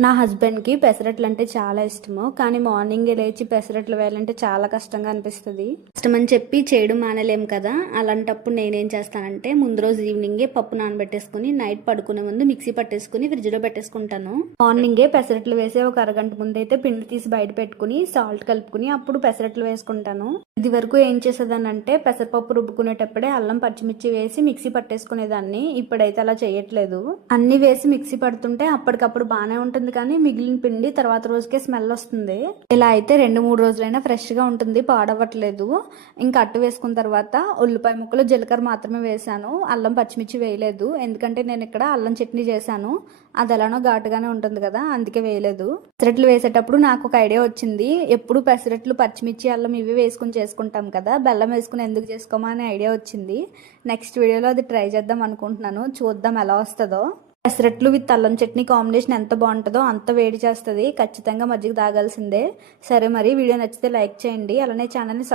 నా హస్బెండ్కి పెసరట్లు అంటే చాలా ఇష్టము. కానీ మార్నింగే లేచి పెసరట్లు వేయాలంటే చాలా కష్టంగా అనిపిస్తుంది. కష్టమని చెప్పి చేయడం మానలేం కదా. అలాంటప్పుడు నేనేం చేస్తానంటే ముందు రోజు ఈవినింగే పప్పు నానబెట్టేసుకుని నైట్ పడుకునే ముందు మిక్సీ పట్టేసుకుని ఫ్రిడ్జ్లో పెట్టేసుకుంటాను. మార్నింగే పెసరట్లు వేసే ఒక అరగంట ముందు అయితే పిండి తీసి బయట పెట్టుకుని సాల్ట్ కలుపుకుని అప్పుడు పెసరట్లు వేసుకుంటాను. ఇది వరకు ఏం చేసేదానంటే పెసరపప్పు రుబ్బుకునేటప్పుడే అల్లం పచ్చిమిర్చి వేసి మిక్సీ పట్టేసుకునేదాన్ని. ఇప్పుడైతే అలా చేయట్లేదు. అన్ని వేసి మిక్సీ పడుతుంటే అప్పటికప్పుడు బాగానే ఉంటుంది, కానీ మిగిలిన పిండి తర్వాత రోజుకే స్మెల్ వస్తుంది. ఇలా అయితే 2-3 రోజులైనా ఫ్రెష్ గా ఉంటుంది, పాడవట్లేదు. ఇంకా అట్టు వేసుకున్న తర్వాత ఉల్లిపాయ ముక్కలు జీలకర్ర మాత్రమే వేసాను, అల్లం పచ్చిమిర్చి వేయలేదు. ఎందుకంటే నేను ఇక్కడ అల్లం చట్నీ చేశాను, అది ఎలానో ఘాటుగానే ఉంటుంది కదా, అందుకే వేయలేదు. పెసరట్లు వేసేటప్పుడు నాకు ఒక ఐడియా వచ్చింది. ఎప్పుడు పెసరట్లు పచ్చిమిర్చి అల్లం ఇవి వేసుకుని చేసుకుంటాం కదా, బెల్లం వేసుకుని ఎందుకు చేసుకోమా అనే ఐడియా వచ్చింది. నెక్స్ట్ వీడియోలో అది ట్రై చేద్దాం అనుకుంటున్నాను, చూద్దాం ఎలా వస్తుందో. పెసరట్లు విత్ అల్లం చట్నీ కాంబినేషన్ ఎంత బాగుంటుందో అంత వేడి చేస్తుంది. ఖచ్చితంగా మజ్జిగ తాగాల్సిందే. సరే మరి వీడియో నచ్చితే లైక్ చేయండి, అలానే ఛానల్ని